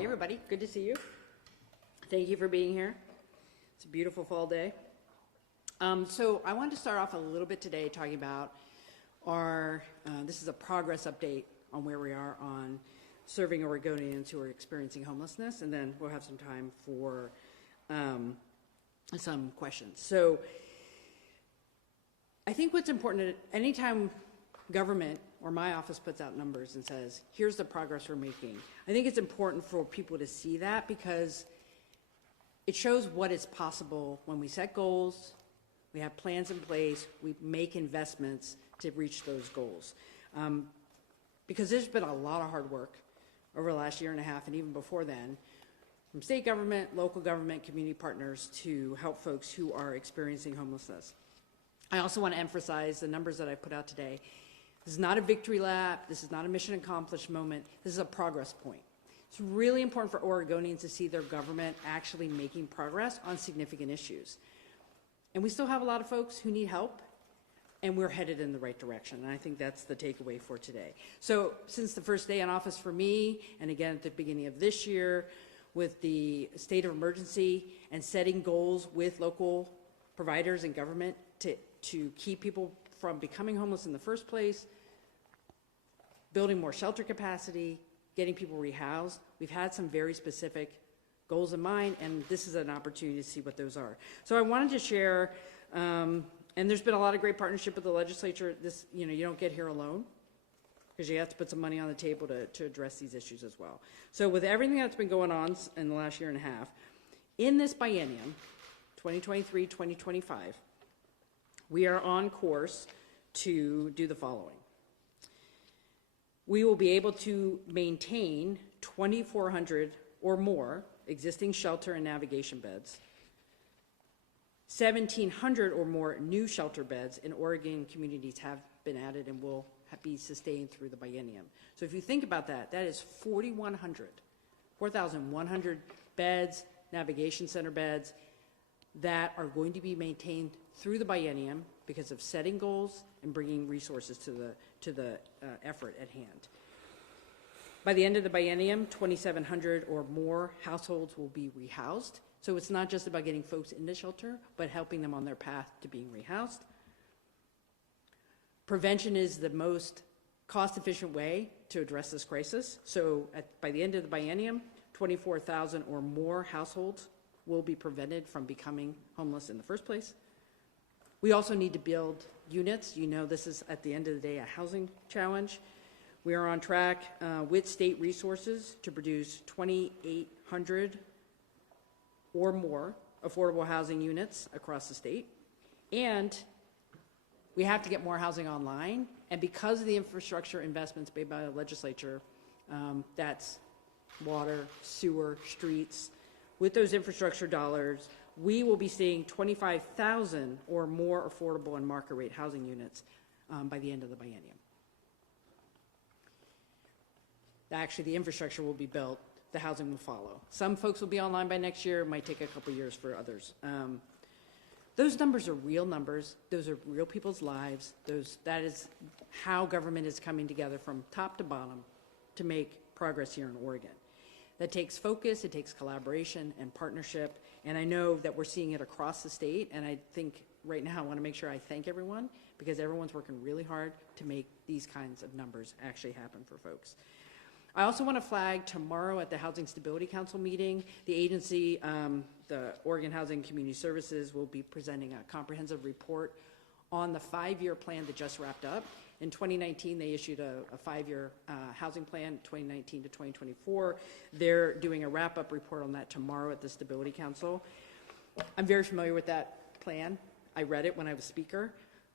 Hey everybody, good to see you. Thank you for being here. It's a beautiful fall day. So I wanted to start off a little bit today talking about our, this is a progress update on where we are on serving Oregonians who are experiencing homelessness, and then we'll have some time for some questions. So I think what's important, anytime government or my office puts out numbers and says, here's the progress we're making, I think it's important for people to see that because it shows what is possible when we set goals, we have plans in place, we make investments to reach those goals. Because there's been a lot of hard work over the last year and a half and even before then, from state government, local government, community partners to help folks who are experiencing homelessness. I also want to emphasize the numbers that I put out today. This is not a victory lap. This is not a mission accomplished moment. This is a progress point. It's really important for Oregonians to see their government actually making progress on significant issues. And we still have a lot of folks who need help, and we're headed in the right direction. And I think that's the takeaway for today. So since the first day in office for me, and again at the beginning of this year, with the state of emergency and setting goals with local providers and government to keep people from becoming homeless in the first place, building more shelter capacity, getting people rehoused. We've had some very specific goals in mind, and this is an opportunity to see what those are. So I wanted to share, and there's been a lot of great partnership with the legislature. This, you don't get here alone, because you have to put some money on the table to address these issues as well. So with everything that's been going on in the last year and a half, in this biennium, 2023-2025, we are on course to do the following. We will be able to maintain 2,400 or more existing shelter and navigation beds, 1,700 or more new shelter beds in Oregon communities have been added and will be sustained through the biennium. So if you think about that, that is 4,100 beds, navigation center beds, that are going to be maintained through the biennium because of setting goals and bringing resources to the effort at hand. By the end of the biennium, 2,700 or more households will be rehoused. So it's not just about getting folks into shelter, but helping them on their path to being rehoused. Prevention is the most cost-efficient way to address this crisis. So by the end of the biennium, 24,000 or more households will be prevented from becoming homeless in the first place. We also need to build units. This is, at the end of the day, a housing challenge. We are on track with state resources to produce 2,800 or more affordable housing units across the state. And we have to get more housing online. And because of the infrastructure investments made by the legislature, that's water, sewer, streets, with those infrastructure dollars, we will be seeing 25,000 or more affordable and market rate housing units by the end of the biennium. Actually, the infrastructure will be built, the housing will follow. Some folks will be online by next year, it might take a couple years for others. Those numbers are real numbers, those are real people's lives, that is how government is coming together from top to bottom to make progress here in Oregon. That takes focus, it takes collaboration and partnership, and I know that we're seeing it across the state, and I think right now I want to make sure I thank everyone because everyone's working really hard to make these kinds of numbers actually happen for folks. I also want to flag tomorrow at the Housing Stability Council meeting, the agency, the Oregon Housing Community Services, will be presenting a comprehensive report on the 5-year plan that just wrapped up. In 2019, they issued a 5-year housing plan, 2019 to 2024. They're doing a wrap-up report on that tomorrow at the Stability Council. I'm very familiar with that plan. I read it when I was speaker.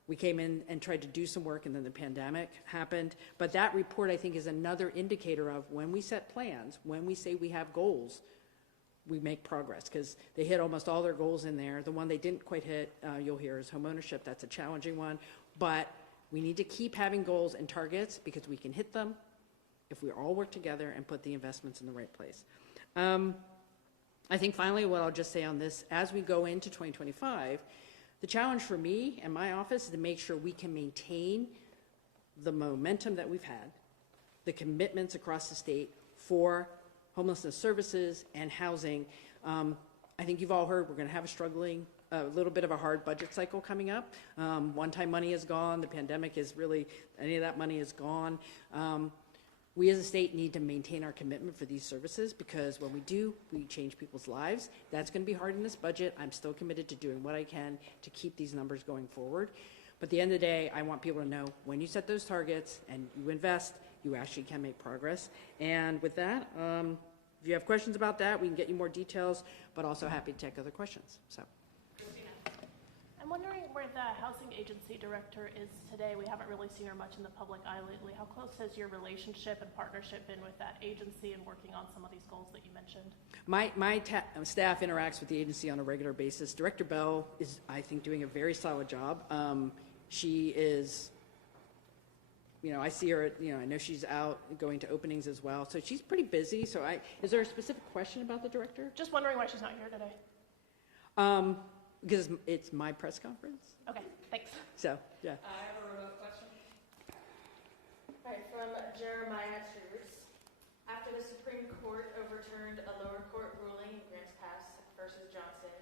We came in and tried to do some work, and then the pandemic happened. But that report, I think, is another indicator of when we set plans, when we say we have goals, we make progress, because they hit almost all their goals in there. The one they didn't quite hit, you'll hear, is homeownership. That's a challenging one. But we need to keep having goals and targets because we can hit them if we all work together and put the investments in the right place. I think finally what I'll just say on this, as we go into 2025, the challenge for me and my office is to make sure we can maintain the momentum that we've had, the commitments across the state for homelessness services, and housing. I think you've all heard we're going to have a little bit of a hard budget cycle coming up. One-time money is gone. The pandemic is really, any of that money is gone. We as a state need to maintain our commitment for these services, because when we do, we change people's lives. That's going to be hard in this budget. I'm still committed to doing what I can to keep these numbers going forward. But at the end of the day, I want people to know when you set those targets and you invest, you actually can make progress. And with that, if you have questions about that, we can get you more details, but also happy to take other questions. So. I'm wondering where the housing agency director is today. We haven't really seen her much in the public eye lately. How close has your relationship and partnership been with that agency and working on some of these goals that you mentioned? My staff interacts with the agency on a regular basis. Director Bell is, I think, doing a very solid job. She is, I see her, I know she's out going to openings as well. So she's pretty busy. So is there a specific question about the director? Just wondering why she's not here today. Because it's my press conference. Okay, thanks. So, yeah. I have a remote question. All right, from Jeremiah Truce. After the Supreme Court overturned a lower court ruling in Grants Pass versus Johnson,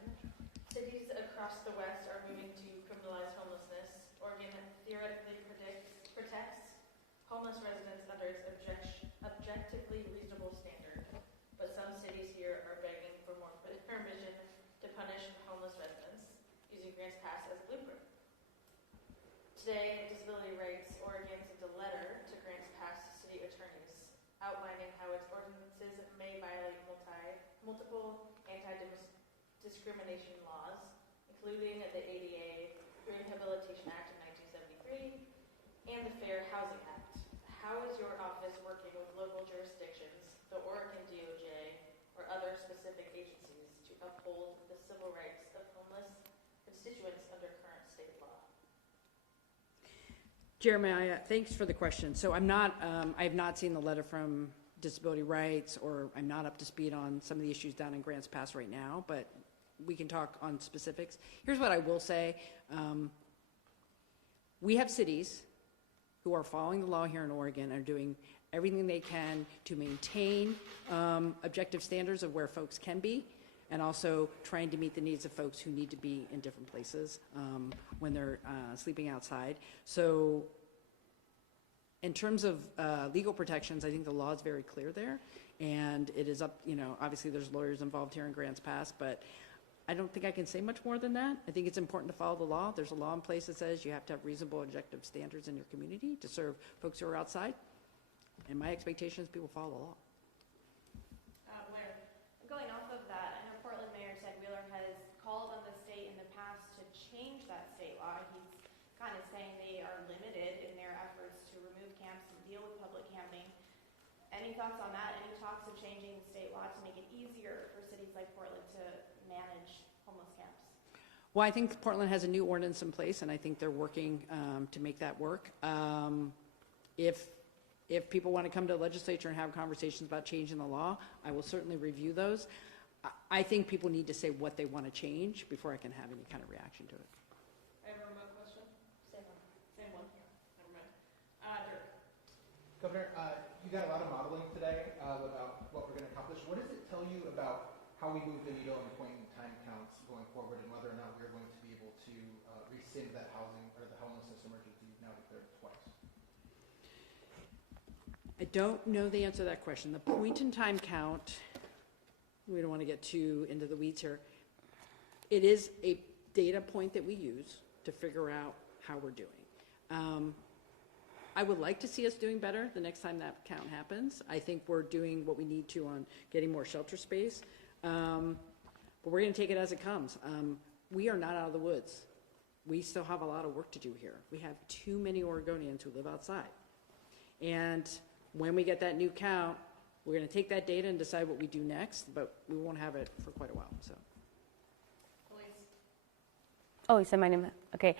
cities across the West are moving to criminalize homelessness. Oregon theoretically protects homeless residents under its objectively reasonable standard, but some cities here are begging for more permission to punish homeless residents, using Grants Pass as a blueprint. Today, Disability Rights Oregon sent a letter to Grants Pass city attorneys outlining how its ordinances may violate multiple anti-discrimination laws, including the ADA Rehabilitation Act of 1973 and the Fair Housing Act. How is your office working with local jurisdictions, the Oregon DOJ, or other specific agencies to uphold the civil rights of homeless constituents under current state law? Jeremiah, thanks for the question. So I have not seen the letter from Disability Rights, or I'm not up to speed on some of the issues down in Grants Pass right now, but we can talk on specifics. Here's what I will say. We have cities who are following the law here in Oregon and are doing everything they can to maintain objective standards of where folks can be, and also trying to meet the needs of folks who need to be in different places when they're sleeping outside. So in terms of legal protections, I think the law is very clear there, and it is up, obviously there's lawyers involved here in Grants Pass, but I don't think I can say much more than that. I think it's important to follow the law. There's a law in place that says you have to have reasonable objective standards in your community to serve folks who are outside, and my expectation is people follow the law. Blair, going off of that, I know Portland Mayor Ted Wheeler has called on the state in the past to change that state law. He's kind of saying they are limited in their efforts to remove camps and deal with public camping. Any thoughts on that? Any talks of changing the state law to make it easier for cities like Portland to manage homeless camps? Well, I think Portland has a new ordinance in place, and I think they're working to make that work. If people want to come to the legislature and have conversations about changing the law, I will certainly review those. I think people need to say what they want to change before I can have any kind of reaction to it. I have a remote question. Same one. Never mind. Dirk. Governor, you got a lot of modeling today about what we're going to accomplish. What does it tell you about how we move the needle in point in time counts going forward, and whether or not we're going to be able to rescind that housing or the homelessness emergency you've now declared twice? I don't know the answer to that question. The point in time count, we don't want to get too into the weeds here. It is a data point that we use to figure out how we're doing. I would like to see us doing better the next time that count happens. I think we're doing what we need to on getting more shelter space. But we're going to take it as it comes. We are not out of the woods. We still have a lot of work to do here. We have too many Oregonians who live outside. And when we get that new count, we're going to take that data and decide what we do next, but we won't have it for quite a while. So. Oh, you said my name? Okay.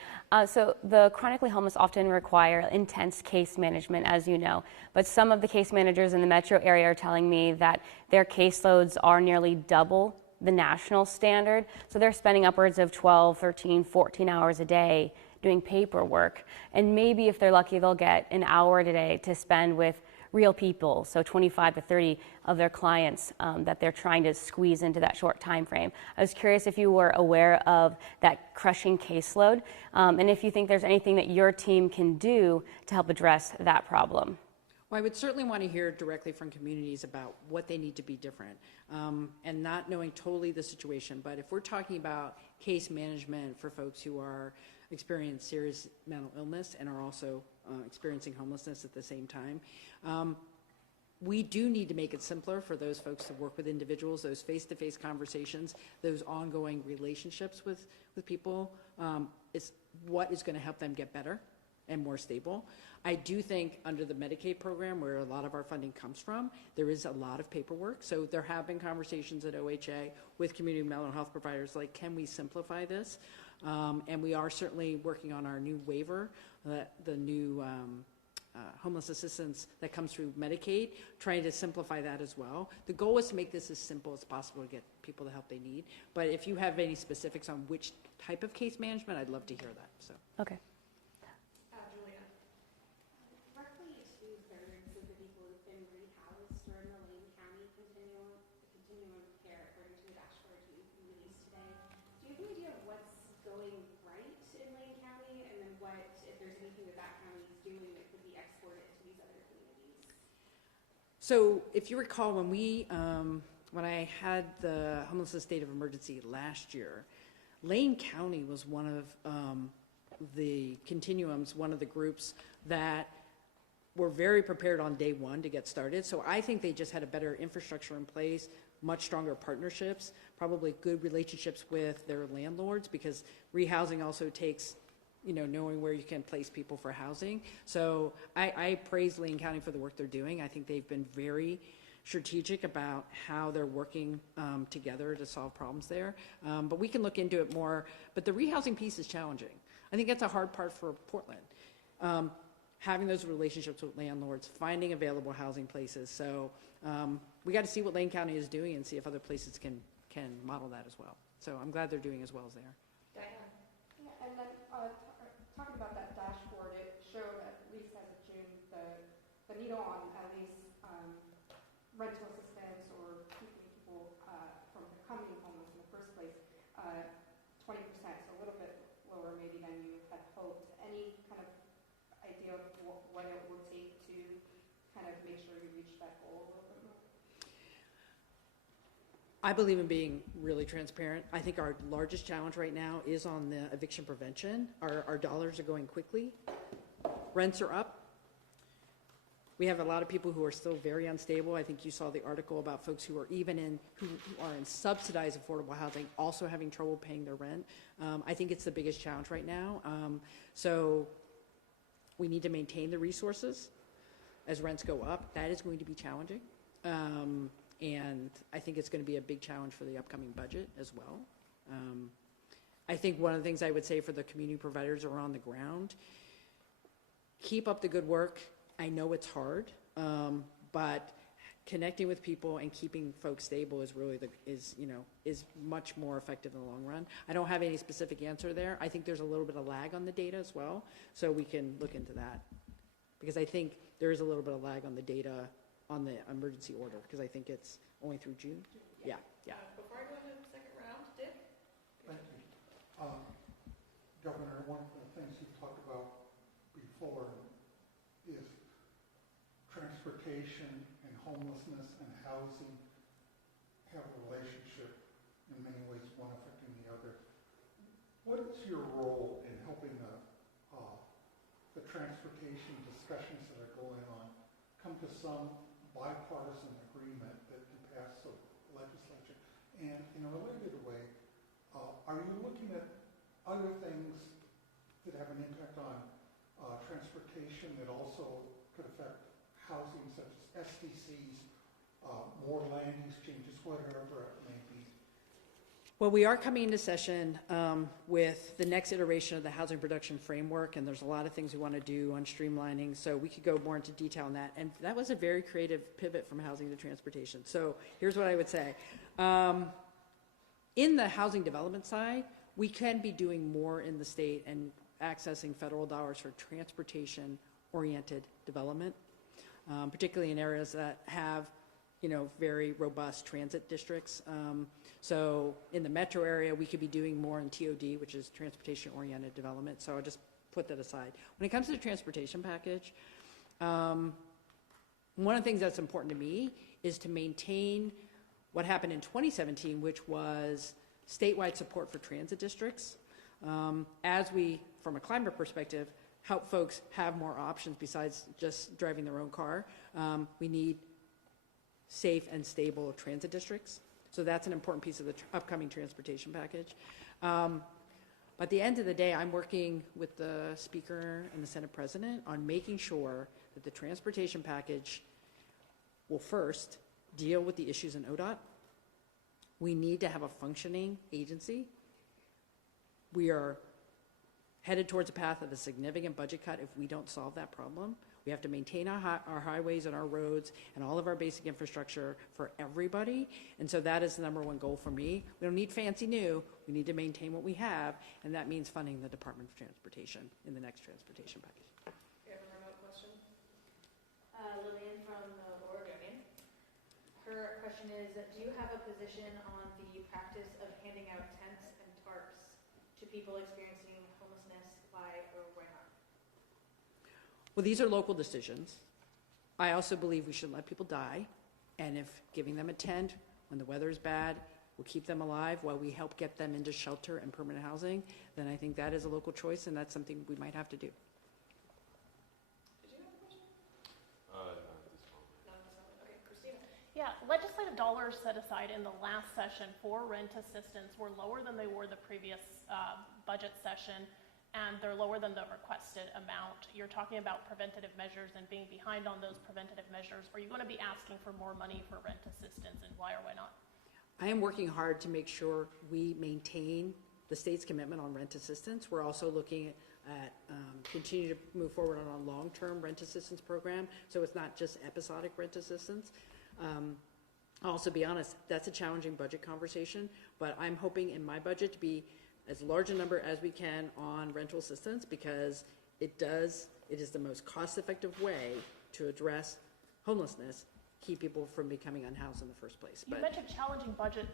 So the chronically homeless often require intense case management, as you know. But some of the case managers in the metro area are telling me that their caseloads are nearly double the national standard. So they're spending upwards of 12, 13, 14 hours a day doing paperwork. And maybe if they're lucky, they'll get an hour today to spend with real people, so 25 to 30 of their clients that they're trying to squeeze into that short time frame. I was curious if you were aware of that crushing caseload, and if you think there's anything that your team can do to help address that problem. Well, I would certainly want to hear directly from communities about what they need to be different, and not knowing totally the situation. But if we're talking about case management for folks who are experiencing serious mental illness and are also experiencing homelessness at the same time, we do need to make it simpler for those folks to work with individuals, those face-to-face conversations, those ongoing relationships with people, is what is going to help them get better and more stable. I do think under the Medicaid program, where a lot of our funding comes from, there is a lot of paperwork. So there have been conversations at OHA with community mental health providers, like, can we simplify this? And we are certainly working on our new waiver, the new homeless assistance that comes through Medicaid, trying to simplify that as well. The goal is to make this as simple as possible to get people the help they need. But if you have any specifics on which type of case management, I'd love to hear that. So. Okay. Julia. Roughly 2/3 of the people who've been rehoused during the Lane County continuum of care, according to the dashboard you released today. Do you have an idea of what's going right in Lane County, and then what, if there's anything that county is doing that could be exported to these other communities? So if you recall, when I had the homelessness state of emergency last year, Lane County was one of the continuums, one of the groups that were very prepared on day one to get started. So I think they just had a better infrastructure in place, much stronger partnerships, probably good relationships with their landlords, because rehousing also takes, knowing where you can place people for housing. So I praise Lane County for the work they're doing. I think they've been very strategic about how they're working together to solve problems there. But we can look into it more. But the rehousing piece is challenging. I think that's a hard part for Portland. Having those relationships with landlords, finding available housing places. So we got to see what Lane County is doing and see if other places can model that as well. So I'm glad they're doing as well as they are. Diane? Yeah, and then talking about that dashboard, it showed, at least as of June, the needle on at least rental assistance or keeping people from becoming homeless in the first place, 20%, so a little bit lower maybe than you had hoped. Any kind of idea of what it will take to kind of make sure you reach that goal a little bit more? I believe in being really transparent. I think our largest challenge right now is on the eviction prevention. Our dollars are going quickly. Rents are up. We have a lot of people who are still very unstable. I think you saw the article about folks who are who are in subsidized affordable housing also having trouble paying their rent. I think it's the biggest challenge right now. So we need to maintain the resources as rents go up. That is going to be challenging. And I think it's going to be a big challenge for the upcoming budget as well. I think one of the things I would say for the community providers who are on the ground, keep up the good work. I know it's hard, but connecting with people and keeping folks stable is really is much more effective in the long run. I don't have any specific answer there. I think there's a little bit of lag on the data as well, so we can look into that, because I think there is a little bit of lag on the data on the emergency order, because I think it's only through June. Yeah. Before I go into the second round, Dick? Thank you. Governor, one of the things you talked about before is transportation and homelessness and housing have a relationship, in many ways, one affecting the other. What is your role in helping the transportation discussions that are going on come to some bipartisan agreement that can pass the legislature? And in a related way, are you looking at other things that have an impact on transportation that also could affect housing, such as SDCs, more land use changes, whatever it may be? Well, we are coming into session with the next iteration of the housing production framework, and there's a lot of things we want to do on streamlining, so we could go more into detail on that. And that was a very creative pivot from housing to transportation. So here's what I would say. In the housing development side, we can be doing more in the state and accessing federal dollars for transportation-oriented development. particularly in areas that have, very robust transit districts. So in the metro area, we could be doing more in TOD, which is transportation-oriented development. So I'll just put that aside. When it comes to the transportation package, one of the things that's important to me is to maintain what happened in 2017, which was statewide support for transit districts. As we, from a climate perspective, help folks have more options besides just driving their own car, we need safe and stable transit districts. So that's an important piece of the upcoming transportation package. But at the end of the day, I'm working with the Speaker and the Senate President on making sure that the transportation package will first deal with the issues in ODOT. We need to have a functioning agency. We are headed towards a path of a significant budget cut if we don't solve that problem. We have to maintain our highways and our roads and all of our basic infrastructure for everybody. And so that is the number one goal for me. We don't need fancy new. We need to maintain what we have, and that means funding the Department of Transportation in the next transportation package. We have a remote question. Lillian from Oregonian. Her question is, do you have a position on the practice of handing out tents and tarps to people experiencing homelessness? Why or why not? Well, these are local decisions. I also believe we should let people die, and if giving them a tent when the weather is bad will keep them alive while we help get them into shelter and permanent housing, then I think that is a local choice, and that's something we might have to do. Did you have a question? Not at this moment. Not at this moment. Okay, Christina. Yeah, legislative dollars set aside in the last session for rent assistance were lower than they were the previous budget session, and they're lower than the requested amount. You're talking about preventative measures and being behind on those preventative measures. Are you going to be asking for more money for rent assistance, and why or why not? I am working hard to make sure we maintain the state's commitment on rent assistance. We're also looking at continue to move forward on a long-term rent assistance program, so it's not just episodic rent assistance. I'll also be honest, that's a challenging budget conversation, but I'm hoping in my budget to be as large a number as we can on rental assistance, because it is the most cost-effective way to address homelessness, keep people from becoming unhoused in the first place. You mentioned challenging budget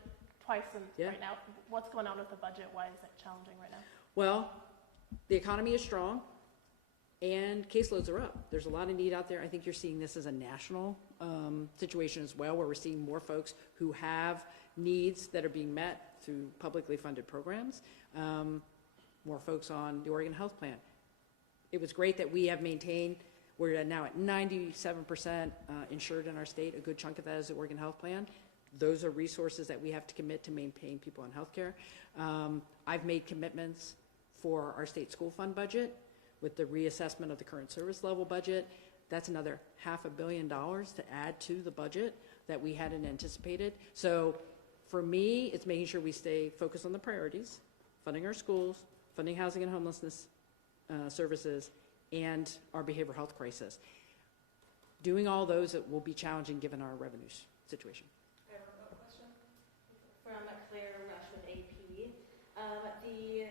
twice Yeah. right now. What's going on with the budget? Why is it challenging right now? Well, the economy is strong and caseloads are up. There's a lot of need out there. I think you're seeing this as a national situation as well, where we're seeing more folks who have needs that are being met through publicly funded programs, more folks on the Oregon Health Plan. It was great that we have maintained, we're now at 97% insured in our state. A good chunk of that is the Oregon Health Plan. Those are resources that we have to commit to maintain people on health care. I've made commitments for our state school fund budget with the reassessment of the current service level budget. That's another $500 million to add to the budget that we hadn't anticipated. So for me, it's making sure we stay focused on the priorities, funding our schools, funding housing and homelessness services, and our behavioral health crisis. Doing all those, it will be challenging given our revenue situation. I have a remote question from Claire Rush with AP. The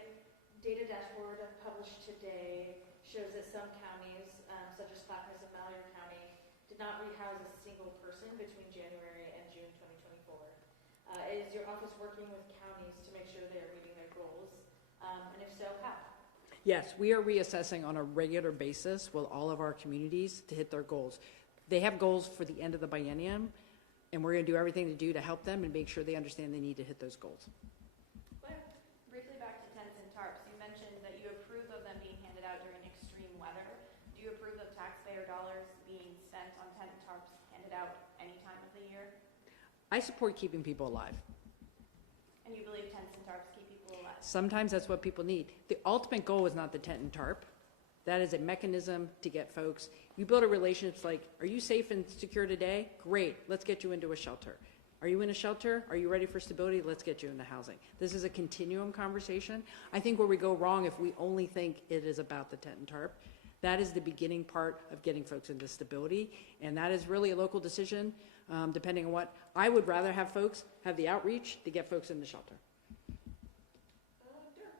data dashboard published today shows that some counties, such as Clackamas and Malheur County, did not rehouse a single person between January and June 2024. Is your office working with counties to make sure they are meeting their goals? And if so, how? Yes, we are reassessing on a regular basis with all of our communities to hit their goals. They have goals for the end of the biennium, and we're going to do everything to do to help them and make sure they understand they need to hit those goals. Briefly back to tents and tarps, you mentioned that you approve of them being handed out during extreme weather. Do you approve of taxpayer dollars being spent on tent and tarps handed out any time of the year? I support keeping people alive. And you believe tents and tarps keep people alive? Sometimes that's what people need. The ultimate goal is not the tent and tarp. That is a mechanism to get folks. You build a relationship like, are you safe and secure today? Great, let's get you into a shelter. Are you in a shelter? Are you ready for stability? Let's get you into housing. This is a continuum conversation. I think where we go wrong if we only think it is about the tent and tarp, that is the beginning part of getting folks into stability, and that is really a local decision, depending on what. I would rather have folks have the outreach to get folks in the shelter. Dirk.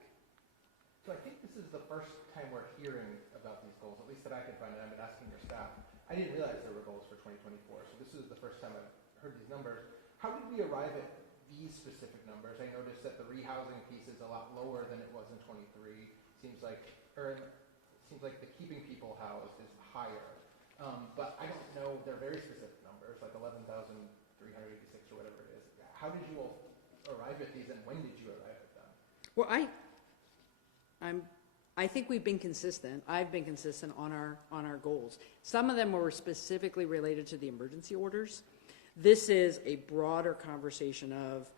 So I think this is the first time we're hearing about these goals, at least that I can find, and I've been asking your staff. I didn't realize there were goals for 2024, so this is the first time I've heard these numbers. How did we arrive at these specific numbers? I noticed that the rehousing piece is a lot lower than it was in 23. Seems like the keeping people housed is higher. But I don't know, they're very specific numbers, like 11,386 or whatever it is. How did you all arrive at these, and when did you arrive at them? Well, I think we've been consistent. I've been consistent on our goals. Some of them were specifically related to the emergency orders. This is a broader conversation of,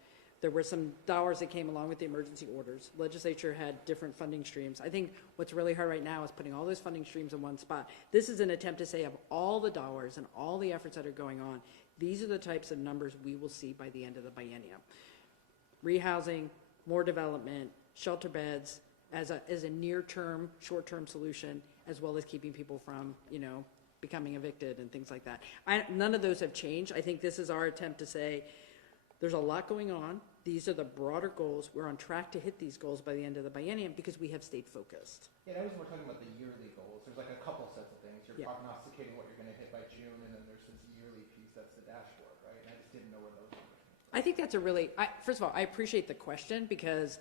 there were some dollars that came along with the emergency orders. Legislature had different funding streams. I think what's really hard right now is putting all those funding streams in one spot. This is an attempt to say of all the dollars and all the efforts that are going on, these are the types of numbers we will see by the end of the biennium. Rehousing, more development, shelter beds as a near-term, short-term solution, as well as keeping people from, becoming evicted and things like that. None of those have changed. I think this is our attempt to say, there's a lot going on. These are the broader goals. We're on track to hit these goals by the end of the biennium because we have stayed focused. Yeah, and I was more talking about the yearly goals. There's like a couple sets of things. You're prognosticating what you're going to hit by June, and then there's this yearly piece that's the dashboard, right? And I just didn't know where those were. I think that's a really, first of all, I appreciate the question because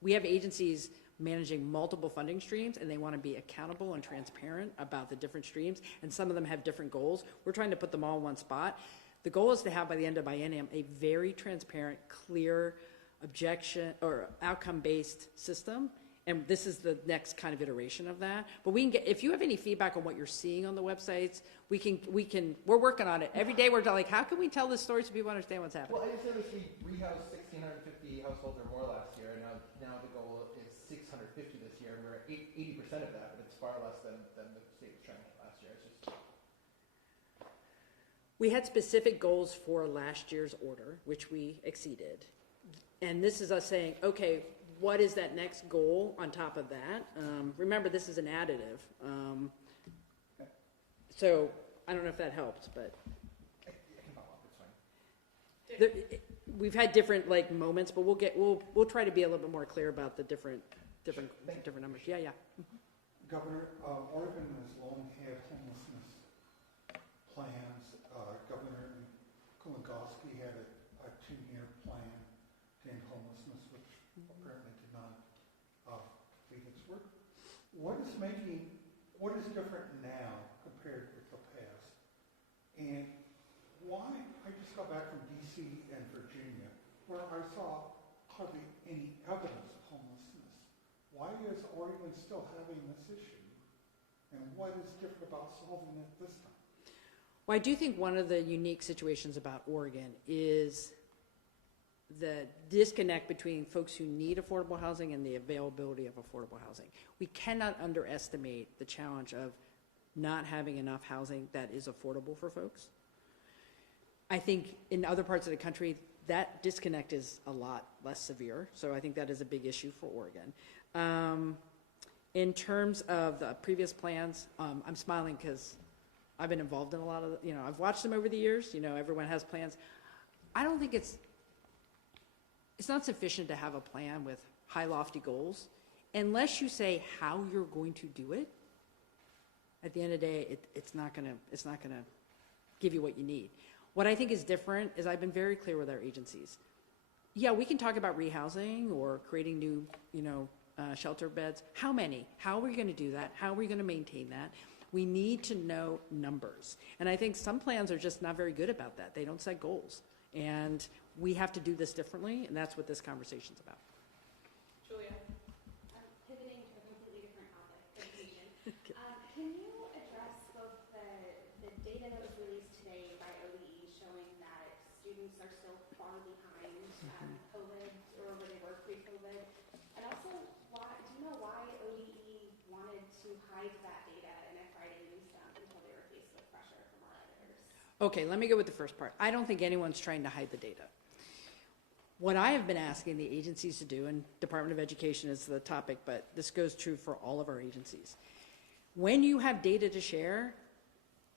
we have agencies managing multiple funding streams, and they want to be accountable and transparent about the different streams, and some of them have different goals. We're trying to put them all in one spot. The goal is to have by the end of biennium a very transparent, clear, objection or outcome-based system, and this is the next kind of iteration of that. But we can get, if you have any feedback on what you're seeing on the websites, we're working on it. Every day we're like, how can we tell this story so people understand what's happening? Well, I just noticed we rehoused 1,650 households or more last year, and now the goal is 650 this year, and we're at 80% of that, but it's far less than the state was trying last year. It's just... We had specific goals for last year's order, which we exceeded. And this is us saying, okay, what is that next goal on top of that? Remember, this is an additive. So I don't know if that helps, but I can follow up, it's fine. we've had different moments, but we'll try to be a little bit more clear about the different numbers. Yeah. Governor, Oregon has long had homelessness plans. Governor Kulongoski had a 2-year plan to end homelessness, which apparently did not lead its work. What is different now compared with the past? And why, I just got back from DC and Virginia, where I saw hardly any evidence of homelessness. Why is Oregon still having this issue? And what is different about solving it this time? Well, I do think one of the unique situations about Oregon is the disconnect between folks who need affordable housing and the availability of affordable housing. We cannot underestimate the challenge of not having enough housing that is affordable for folks. I think in other parts of the country, that disconnect is a lot less severe, so I think that is a big issue for Oregon. In terms of the previous plans, I'm smiling because I've been involved in a lot of, I've watched them over the years, everyone has plans. I don't think it's not sufficient to have a plan with high lofty goals unless you say how you're going to do it. At the end of the day, it's not gonna give you what you need. What I think is different is I've been very clear with our agencies. Yeah, we can talk about rehousing or creating new, shelter beds. How many? How are we going to do that? How are we going to maintain that? We need to know numbers. And I think some plans are just not very good about that. They don't set goals. And we have to do this differently, and that's what this conversation's about. Julia. Pivoting to a completely different topic, education. Can you address both the data that was released today by ODE showing that students are still far behind COVID or where they were pre-COVID? And also, do you know why ODE wanted to hide that data and FRIDA used them until they were faced with pressure from our editors? Okay, let me go with the first part. I don't think anyone's trying to hide the data. What I have been asking the agencies to do, and Department of Education is the topic, but this goes true for all of our agencies. When you have data to share,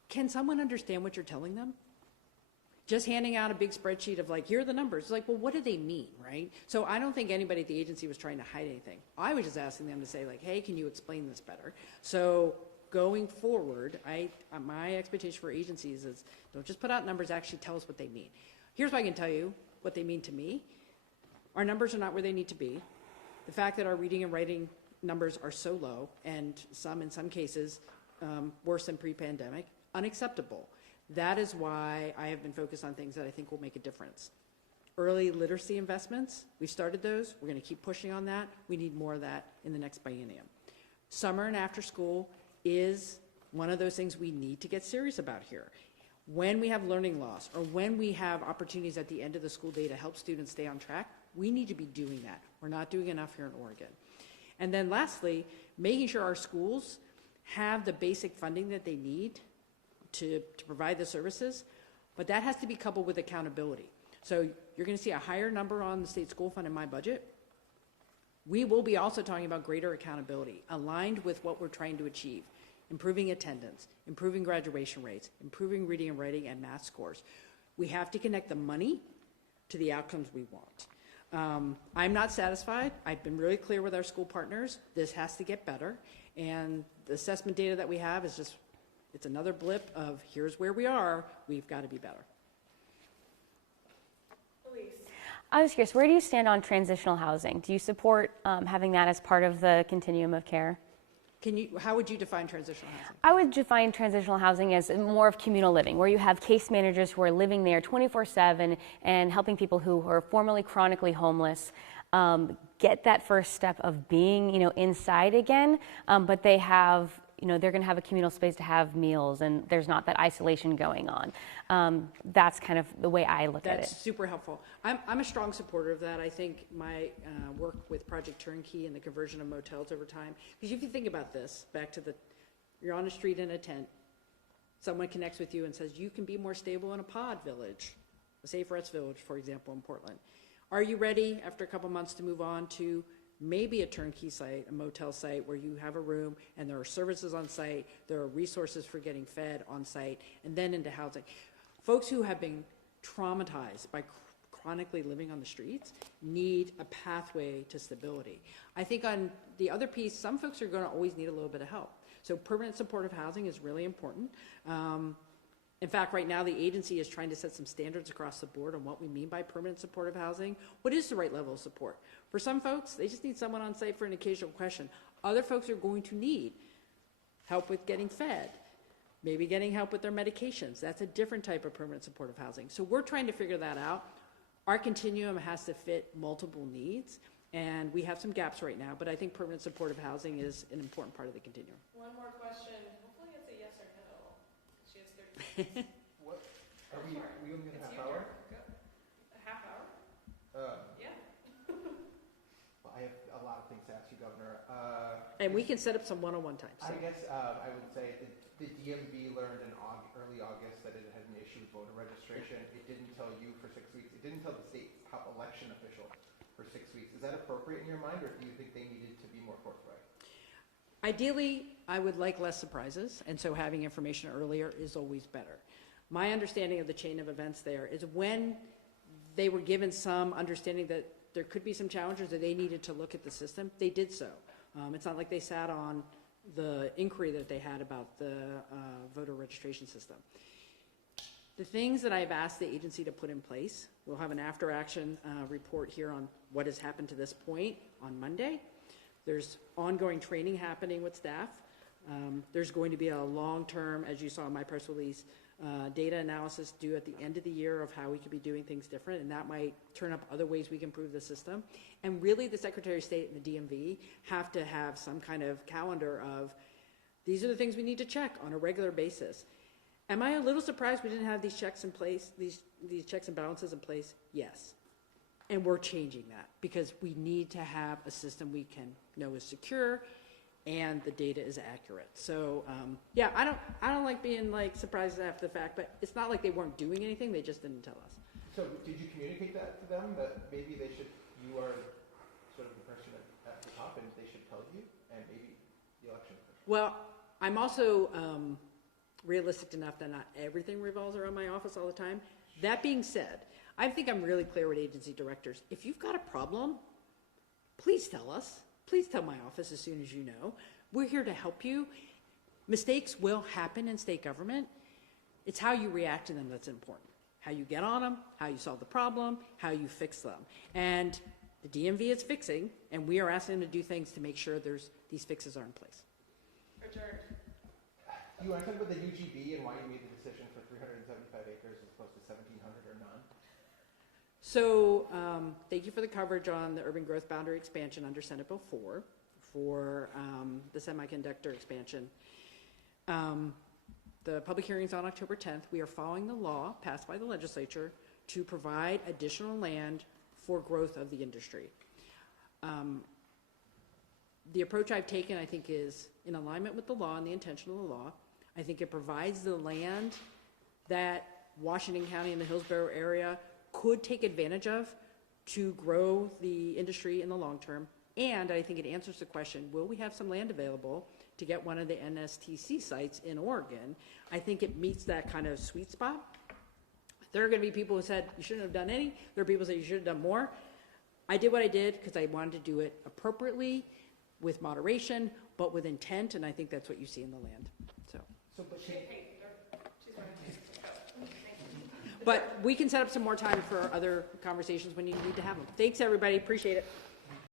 can someone understand what you're telling them? Just handing out a big spreadsheet of here are the numbers. It's well, what do they mean, right? So I don't think anybody at the agency was trying to hide anything. I was just asking them to say hey, can you explain this better? So going forward, my expectation for agencies is don't just put out numbers, actually tell us what they mean. Here's what I can tell you, what they mean to me. Our numbers are not where they need to be. The fact that our reading and writing numbers are so low, and in some cases, worse than pre-pandemic, unacceptable. That is why I have been focused on things that I think will make a difference. Early literacy investments, we started those. We're going to keep pushing on that. We need more of that in the next biennium. Summer and after school is one of those things we need to get serious about here. When we have learning loss or when we have opportunities at the end of the school day to help students stay on track, we need to be doing that. We're not doing enough here in Oregon. And then lastly, making sure our schools have the basic funding that they need to provide the services, but that has to be coupled with accountability. So you're going to see a higher number on the state school fund in my budget. We will be also talking about greater accountability, aligned with what we're trying to achieve, improving attendance, improving graduation rates, improving reading and writing and math scores. We have to connect the money to the outcomes we want. I'm not satisfied. I've been really clear with our school partners. This has to get better. And the assessment data that we have is just, it's another blip of here's where we are. We've got to be better. I was curious, where do you stand on transitional housing? Do you support having that as part of the continuum of care? How would you define transitional housing? I would define transitional housing as more of communal living, where you have case managers who are living there 24/7 and helping people who are formerly chronically homeless get that first step of being, inside again, but they have, they're going to have a communal space to have meals, and there's not that isolation going on. That's kind of the way I look at it. That's super helpful. I'm a strong supporter of that. I think my work with Project Turnkey and the conversion of motels over time, because if you think about this, back to you're on a street in a tent, someone connects with you and says, you can be more stable in a pod village, a Safe Rest Village, for example, in Portland. Are you ready after a couple months to move on to maybe a turnkey site, a motel site where you have a room and there are services on site, there are resources for getting fed on site, and then into housing? Folks who have been traumatized by chronically living on the streets need a pathway to stability. I think on the other piece, some folks are going to always need a little bit of help. So permanent supportive housing is really important. In fact, right now the agency is trying to set some standards across the board on what we mean by permanent supportive housing. What is the right level of support? For some folks, they just need someone on site for an occasional question. Other folks are going to need help with getting fed, maybe getting help with their medications. That's a different type of permanent supportive housing. So we're trying to figure that out. Our continuum has to fit multiple needs, and we have some gaps right now, but I think permanent supportive housing is an important part of the continuum. One more question. Hopefully it's a yes or no. She has 30 seconds. What? Are we only going to half hour? A half hour? Yeah. Well, I have a lot of things to ask you, Governor. And we can set up some one-on-one time. So. I guess I would say the DMV learned in early August that it had an issue with voter registration. It didn't tell you for 6 weeks. It didn't tell the state election official for 6 weeks. Is that appropriate in your mind, or do you think they needed to be more forthright? Ideally, I would like less surprises, and so having information earlier is always better. My understanding of the chain of events there is when they were given some understanding that there could be some challenges that they needed to look at the system, they did so. It's not like they sat on the inquiry that they had about the voter registration system. The things that I've asked the agency to put in place, we'll have an after-action report here on what has happened to this point on Monday. There's ongoing training happening with staff. There's going to be a long-term, as you saw in my press release, data analysis due at the end of the year of how we could be doing things different, and that might turn up other ways we can improve the system. And really the Secretary of State and the DMV have to have some kind of calendar of these are the things we need to check on a regular basis. Am I a little surprised we didn't have these checks in place, these checks and balances in place? Yes. And we're changing that because we need to have a system we can know is secure and the data is accurate. So yeah, I don't like being like surprised after the fact, but it's not like they weren't doing anything, they just didn't tell us. So did you communicate that to them, that maybe they should, you are sort of the person at the top and they should tell you, and maybe the election official? Well, I'm also realistic enough that not everything revolves around my office all the time. That being said, I think I'm really clear with agency directors. If you've got a problem, please tell us. Please tell my office as soon as you know. We're here to help you. Mistakes will happen in state government. It's how you react to them that's important. How you get on them, how you solve the problem, how you fix them. And the DMV is fixing, and we are asking them to do things to make sure these fixes are in place. Richard. You want to talk about the UGB and why you made the decision for 375 acres as opposed to 1,700 or none? So thank you for the coverage on the urban growth boundary expansion under Senate Bill 4 for the semiconductor expansion. The public hearing is on October 10th. We are following the law passed by the legislature to provide additional land for growth of the industry. The approach I've taken, I think, is in alignment with the law and the intention of the law. I think it provides the land that Washington County and the Hillsborough area could take advantage of to grow the industry in the long term. And I think it answers the question, will we have some land available to get one of the NSTC sites in Oregon? I think it meets that kind of sweet spot. There are going to be people who said you shouldn't have done any. There are people who say you should have done more. I did what I did because I wanted to do it appropriately, with moderation, but with intent, and I think that's what you see in the land. But we can set up some more time for other conversations when you need to have them. Thanks, everybody. Appreciate it.